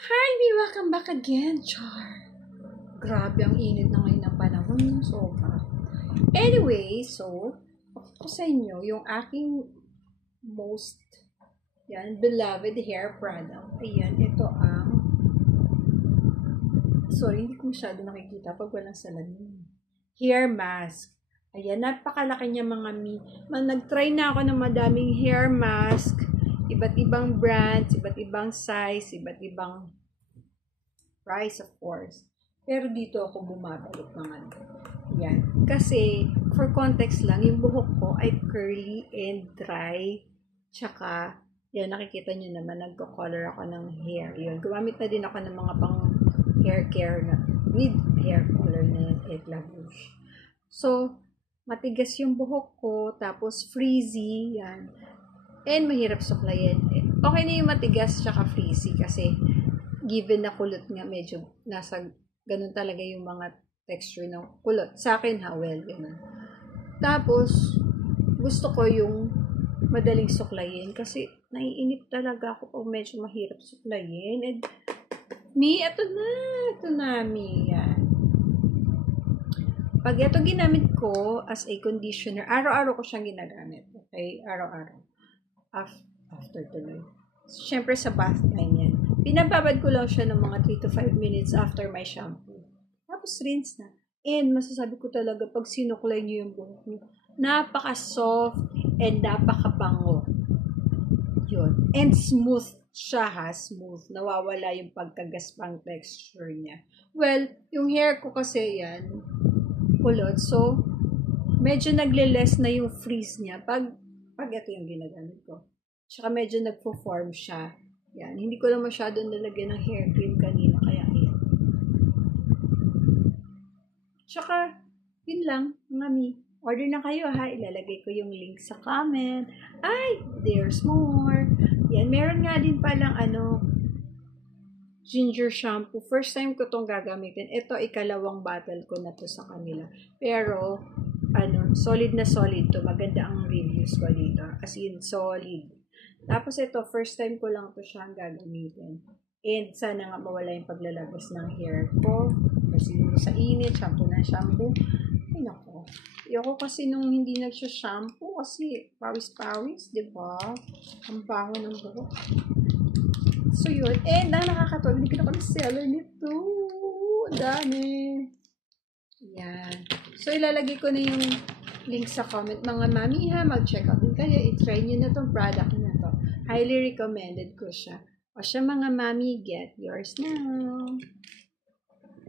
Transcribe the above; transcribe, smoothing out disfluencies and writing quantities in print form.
Hi, we welcome back again, Char. Grabe, ang init na ngayon ng panahon. Sobra. Anyway, so, ako sa inyo, yung aking most beloved hair product. Ayan, ito ang, sorry, hindi ko masyado nakikita pag walang salamin. Hair mask. Ayan, napakalaki niya mga nag-try na ako ng madaming hair mask. Iba't ibang brands, iba't ibang size, iba't ibang price, of course. Pero dito ako bumabalik naman. Yan. Kasi, for context lang, yung buhok ko ay curly and dry. Tsaka, yan, nakikita nyo naman, nagko-color ako ng hair. Yun, gumamit na din ako ng mga pang hair care na, with hair color na yan, Etla Rouge. So, matigas yung buhok ko, tapos frizzy, yan. And mahirap suklayin. Okay na yung matigas tsaka frizzy kasi given na kulot nga medyo nasa ganun talaga yung mga texture ng kulot. Sa akin well, ganun. Tapos, gusto ko yung madaling suklayin kasi naiinip talaga ako pag medyo mahirap suklayin. And ito na, yan. Pag ito ginamit ko as a conditioner, araw-araw ko siyang ginagamit. Okay? Araw-araw. After tuloy. Siyempre sa bath time yan. Pinababad ko lang siya ng mga 3 to 5 minutes after my shampoo. Tapos rinse na. And masasabi ko talaga pag sinuklay niyo yung buhok niyo, napaka-soft and napaka-bango. Yun. And smooth siya smooth. Nawawala yung pagkagaspang texture niya. Well, yung hair ko kasi yan, kulot. So, medyo nagle-less na yung frizz niya pag ito yung ginagamit ko. Tsaka medyo nagpo-form siya. Yan. Hindi ko lang masyado nalagyan ng hair cream kanina, kaya yan. Tsaka, yun lang, mami. Order na kayo ha. Ilalagay ko yung link sa comment. Ay, there's more. Yan, meron nga din palang ginger shampoo. First time ko tong gagamitin. Ito, ikalawang bottle ko na to sa kanila. Pero, solid na solid to. Maganda ang reviews ko dito. As in, solid. Tapos ito, first time ko lang to siyang gagamitin. And sana nga mawala yung paglalabas ng hair ko. Kasi sa init, shampoo na shampoo. Ay nako. Ayoko kasi nung hindi nagsha-shampoo kasi pawis-pawis, di ba? Ang baho ng buhok. So yun. And ang nakakatawa, hindi ko na kami seller nito. Dami. Yan. So, ilalagay ko na yung link sa comment. Mga mami ha, mag-check out din kayo. I-try nyo na tong product na to. Highly recommended ko siya. O siya mga mami, get yours now.